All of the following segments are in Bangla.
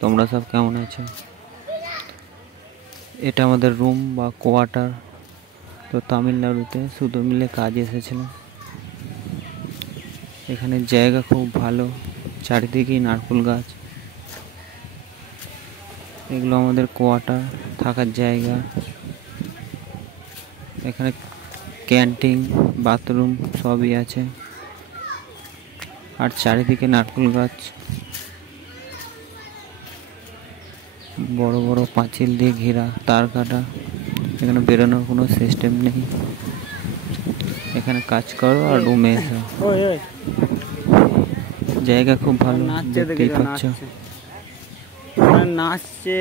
তোমরা সব কেমন আছো? এটা আমাদের রুম বা কোয়ার্টার। তো তামিলনাড়ুতে শুধু মিলে কাজ এসেছিলাম। এখানে জায়গা খুব ভালো, চারিদিকেই নারকেল গাছ। এগুলো আমাদের কোয়ার্টার, থাকার জায়গা। এখানে ক্যান্টিন, বাথরুম সবই আছে। আর চারিদিকে নারকেল গাছ, বড় বড় পাঁচিল দিয়ে ঘেরা, তার কাটা। এখানে বেরোনোর কোনো সিস্টেম নেই। এখানে কাজ করো আর রুমে এসো। জায়গা খুব ভালো, দেখতেই পাচ্ছ। নাচছে,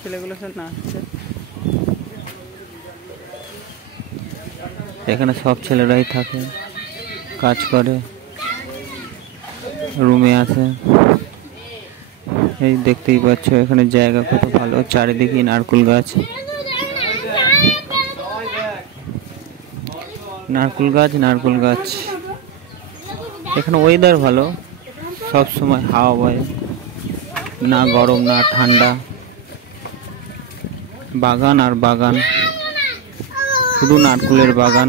ছেলেগুলো সব নাচছে। এখানে সব ছেলেরাই থাকে, কাজ করে, রুমে আসে। এই দেখতেই পাচ্ছ এখানে জায়গা কত ভালো, চারিদিকে নারকেল গাছ। নারকেল গাছ, নারকেল গাছ। এখানে ওয়েদার ভালো, সব সময় হাওয়া বয়, না গরম না ঠান্ডা। বাগান আর বাগান, শুধু নারকেলের বাগান।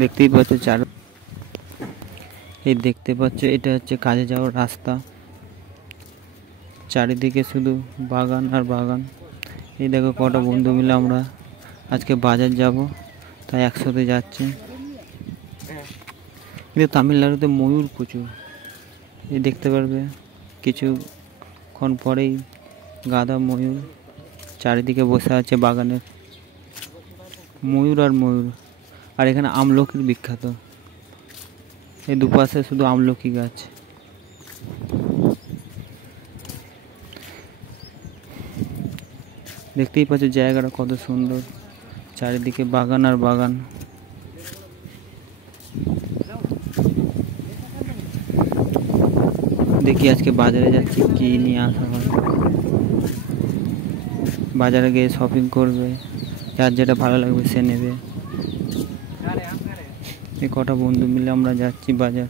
দেখতেই পাচ্ছ এই দেখতে পাচ্ছ এটা হচ্ছে কাজে যাওয়ার রাস্তা। চারিদিকে শুধু বাগান আর বাগান। এই দেখো কটা বন্ধু মিলে আমরা আজকে বাজার যাব, তাই একসাথে যাচ্ছি। কিন্তু তামিলনাড়ুতে ময়ূর প্রচুর, এই দেখতে পারবে কিছুক্ষণ পরেই গাধা ময়ূর চারিদিকে বসে আছে বাগানের। ময়ূর আর ময়ূর। আর এখানে আমলকির বিখ্যাত, এই দুপাশে শুধু আমলকি গাছ। দেখতেই পাচ্ছ জায়গাটা কত সুন্দর, চারিদিকে বাগান আর বাগান। দেখি আজকে বাজারে যাচ্ছি, কি নিয়ে আসা হয়। বাজারে গিয়ে শপিং করবে, যার যেটা ভালো লাগবে সে নেবে। এই কটা বন্ধু মিলে আমরা যাচ্ছি বাজার।